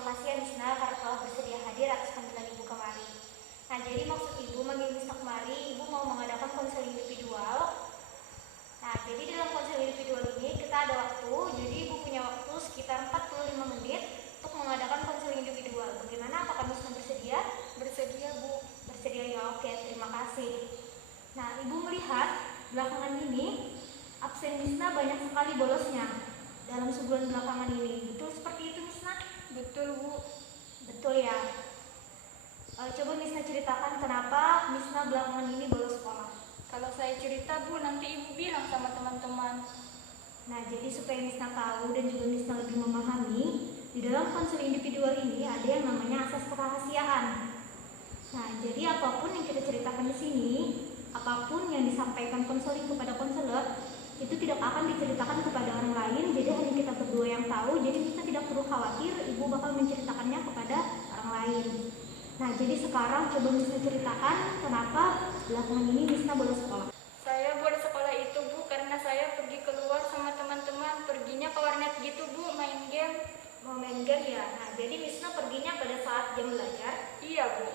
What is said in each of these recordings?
terima kasih ya Misna karena telah bersedia hadir atas panggilan Ibu kemari. Nah, jadi maksud Ibu manggil Misna kemari, Ibu mau mengadakan konseling individual. Nah, jadi dalam konseling individual ini kita ada waktu, jadi Ibu punya waktu sekitar 45 menit untuk mengadakan konseling individual. Bagaimana? Apakah Misna bersedia? Bersedia, Bu. Bersedia ya, oke, terima kasih. Nah, Ibu melihat belakangan ini absen Misna banyak sekali bolosnya dalam sebulan belakangan ini. Betul seperti itu Misna? Betul, Bu. Betul ya. Coba Misna ceritakan kenapa Misna belakangan ini bolos sekolah. Kalau saya cerita, Bu, nanti Ibu bilang sama teman-teman. Nah, jadi supaya Misna tahu dan juga Misna lebih memahami, di dalam konseling individual ini ada yang namanya asas kerahasiaan. Nah, jadi apapun yang kita ceritakan di sini, apapun yang disampaikan konseling kepada konselor, itu tidak akan diceritakan kepada orang lain, jadi hanya kita berdua yang tahu, jadi kita tidak perlu khawatir Ibu bakal menceritakannya kepada orang lain. Nah, jadi sekarang coba Misna ceritakan kenapa belakangan ini Misna bolos sekolah. Saya bolos sekolah itu, Bu, karena saya pergi keluar sama teman-teman, perginya ke warnet gitu, Bu, main game. Mau main game ya? Nah, jadi Misna perginya pada saat jam belajar. Iya, Bu.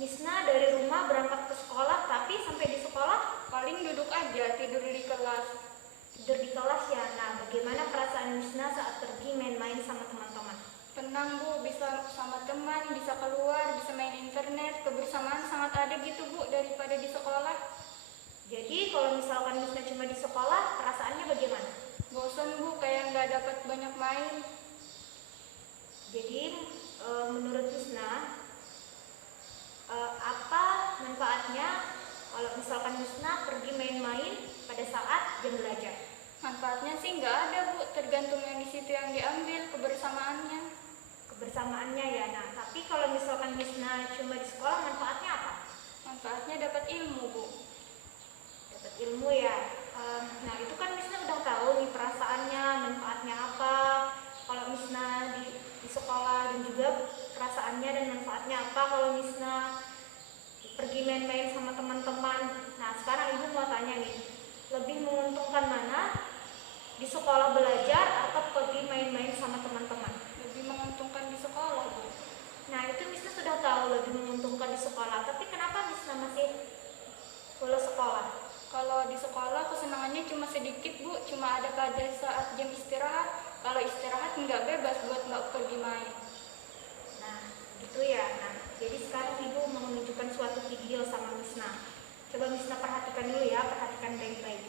Misna dari rumah berangkat ke sekolah, tapi sampai di sekolah Paling duduk aja, tidur di kelas. tidur di kelas ya. Nah, bagaimana perasaan Misna saat pergi main-main sama teman-teman? Tenang, Bu, bisa sama teman, bisa keluar, bisa main internet, kebersamaan sangat ada gitu, Bu, daripada di sekolah. Jadi kalau misalkan Misna cuma di sekolah, perasaannya bagaimana? Bosan, Bu, kayak nggak dapat banyak main. Jadi menurut Misna, apa manfaatnya kalau misalkan Misna pergi main-main pada saat jam belajar? Manfaatnya sih nggak ada, Bu, tergantung yang di situ yang diambil, kebersamaannya. Kebersamaannya ya. Nah, tapi kalau misalkan Misna cuma di sekolah, manfaatnya apa? Manfaatnya dapat ilmu, Bu. Dapat ilmu ya. Nah, itu kan Misna udah tahu nih perasaannya, manfaatnya apa kalau Misna di sekolah, dan juga perasaannya dan manfaatnya apa kalau Misna pergi main-main sama teman-teman. Nah, sekarang Ibu mau tanya nih, lebih menguntungkan mana? Di sekolah belajar atau pergi main-main sama teman-teman? Lebih menguntungkan di sekolah, Bu. Nah, itu Misna sudah tahu lebih menguntungkan di sekolah, tapi kenapa Misna masih bolos sekolah? Kalau di sekolah kesenangannya cuma sedikit, Bu, cuma ada pada saat jam istirahat. Kalau istirahat nggak bebas buat nggak pergi main. Nah, gitu ya. Nah, jadi sekarang Ibu mau menunjukkan suatu video sama Misna. Coba Misna perhatikan dulu ya, perhatikan baik-baik.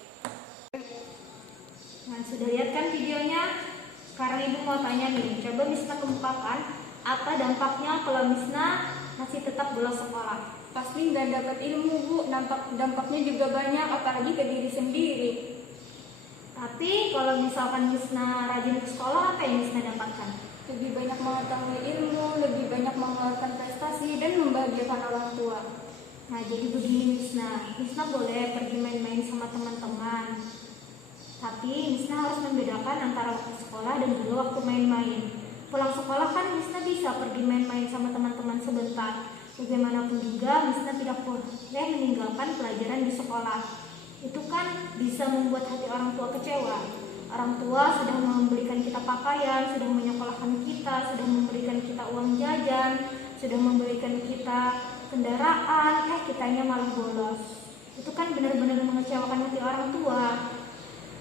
Nah, sudah lihat kan videonya? Sekarang Ibu mau tanya nih, coba Misna kemukakan apa dampaknya kalau Misna masih tetap bolos sekolah. Pasti nggak dapat ilmu, Bu. Dampaknya juga banyak, apalagi ke diri sendiri. Tapi kalau misalkan Misna rajin ke sekolah, apa yang Misna dapatkan? Lebih banyak mengetahui ilmu, lebih banyak mengeluarkan prestasi, dan membahagiakan orang tua. Nah, jadi begini Misna boleh pergi main-main sama teman-teman, tapi Misna harus membedakan antara waktu sekolah dan juga waktu main-main. Pulang sekolah kan Misna bisa pergi main-main sama teman-teman sebentar. Bagaimanapun juga Misna tidak boleh meninggalkan pelajaran di sekolah. Itu kan bisa membuat hati orang tua kecewa. Orang tua sudah memberikan kita pakaian, sudah menyekolahkan kita, sudah memberikan kita uang jajan, sudah memberikan kita kendaraan, kitanya malah bolos. Itu kan benar-benar mengecewakan hati orang tua.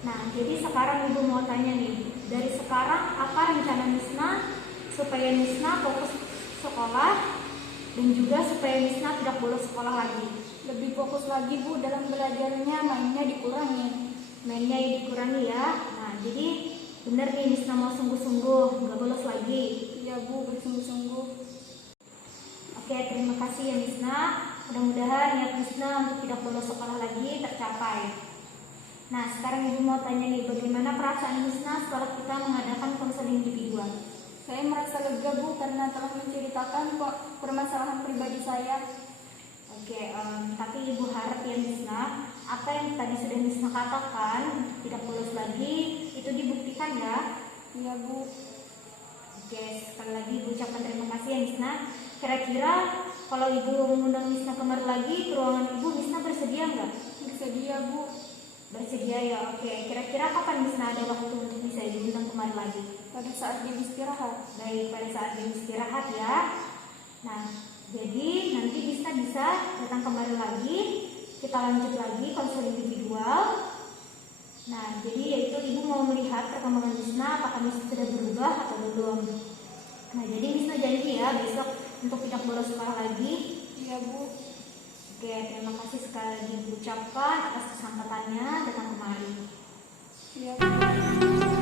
Nah, jadi sekarang Ibu mau tanya nih, dari sekarang apa rencana Misna supaya Misna fokus sekolah dan juga supaya Misna tidak bolos sekolah lagi? Lebih fokus lagi, Bu, dalam belajarnya, mainnya dikurangi. Mainnya dikurangi ya. Nah, jadi benar nih Misna mau sungguh-sungguh, nggak bolos lagi. Iya, Bu, bersungguh-sungguh. Oke, terima kasih ya Misna. Mudah-mudahan niat Misna untuk tidak bolos sekolah lagi tercapai. Nah, sekarang Ibu mau tanya nih, bagaimana perasaan Misna setelah kita mengadakan konseling individual? Saya merasa lega, Bu, karena telah menceritakan permasalahan pribadi saya. Oke, tapi Ibu harap ya Misna, apa yang tadi sudah Misna katakan, tidak bolos lagi, itu dibuktikan ya? Iya, Bu. Oke, sekali lagi Ibu ucapkan terima kasih ya Misna. Kira-kira kalau Ibu mengundang Misna kemari lagi ke ruangan Ibu, Misna bersedia nggak? Bersedia, Bu. Bersedia ya, oke. Kira-kira kapan Misna ada waktu untuk bisa diundang kemari lagi? pada saat jam istirahat. Baik, pada saat jam istirahat ya. Nah, jadi nanti Bisna bisa datang kembali lagi. Kita lanjut lagi konsul individual. Nah, jadi yaitu Ibu mau melihat perkembangan Bisna apakah Bisna sudah berubah atau belum. Nah, jadi Bisna janji ya besok untuk tidak bolos sekolah lagi. Iya Bu. Oke, terima kasih sekali lagi Ibu ucapkan atas kesempatannya datang kemari. Iya Bu.